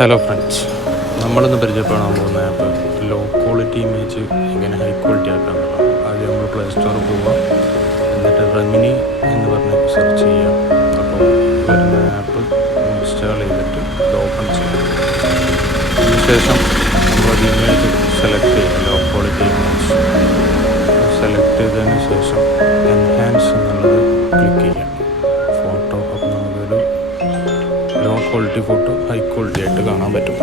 Hello friends, നമ്മളിന്ന് പരിചയപ്പെടാൻ പോകുന്ന ആപ്പ് ലോ ക്വാളിറ്റി ഇമേജ് എങ്ങനെ ഹൈ ക്വാളിറ്റി ആക്കാമെന്നുള്ളതാണ്. ആദ്യം നമ്മൾ പ്ലേ സ്റ്റോറിൽ പോവുക, എന്നിട്ട് റെമിനി എന്ന് പറഞ്ഞ് സെർച്ച് ചെയ്യുക. അപ്പോൾ വരുന്ന ആപ്പ് ഇൻസ്റ്റാൾ ചെയ്തിട്ട് ഇത് ഓപ്പൺ ചെയ്യുക. അതിനുശേഷം നമ്മളൊരു ഇമേജ് സെലക്ട് ചെയ്യുക, ലോ ക്വാളിറ്റി ഇമേജ് സെലക്ട് ചെയ്തതിന് ശേഷം എൻഹാൻസ് എന്നുള്ളത് ക്ലിക്ക് ചെയ്യുക. ഫോട്ടോ അപ്പോൾ നമുക്കൊരു low quality photo high quality ആയിട്ട് കാണാൻ പറ്റും.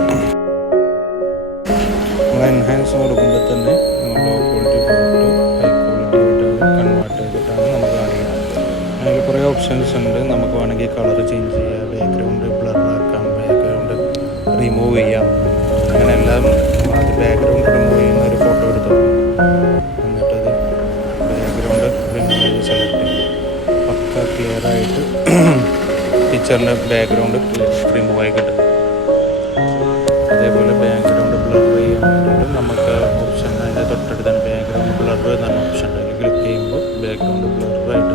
നമ്മൾ എൻഹാൻസ് കൊടുക്കുമ്പോൾ തന്നെ നമ്മൾ low quality photo high quality ആയിട്ട് കൺവേർട്ട് ചെയ്തിട്ടാണ് നമുക്ക് കാണിക്കുന്നത്. അതിൽ കുറേ ഓപ്ഷൻസ് ഉണ്ട്. നമുക്ക് വേണമെങ്കിൽ കളർ ചേഞ്ച് ചെയ്യാം, ബാക്ക്ഗ്രൗണ്ട് ബ്ലർ ആക്കാം, ബാക്ക്ഗ്രൗണ്ട് റിമൂവ് ചെയ്യാം, അങ്ങനെ എല്ലാം ഉണ്ട്. അത് ബാക്ക്ഗ്രൗണ്ട് റിമൂവ് ചെയ്യുന്ന ഒരു ഫോട്ടോ എടുത്തു, എന്നിട്ടത് ബാക്ക്ഗ്രൗണ്ട് റിമൂവ് ചെയ്ത് സെലക്ട് ചെയ്യും. പക്ക ക്ലിയറായിട്ട് പിക്ചറിൻ്റെ ബാക്ക്ഗ്രൗണ്ട് റിമൂവ് ആയി കിട്ടും. അതേപോലെ ബാക്ക്ഗ്രൗണ്ട് ബ്ലർ ചെയ്യാൻ വേണ്ടിയിട്ട് നമുക്ക് ഓപ്ഷൻ അതിൻ്റെ തൊട്ടടുത്ത് തന്നെ ബാക്ക്ഗ്രൗണ്ട് ബ്ലർ എന്നൊരു ഓപ്ഷൻ ഉണ്ട്. ക്ലിക്ക് ചെയ്യുമ്പോൾ ബാക്ക്ഗ്രൗണ്ട് ബ്ലറായിട്ട്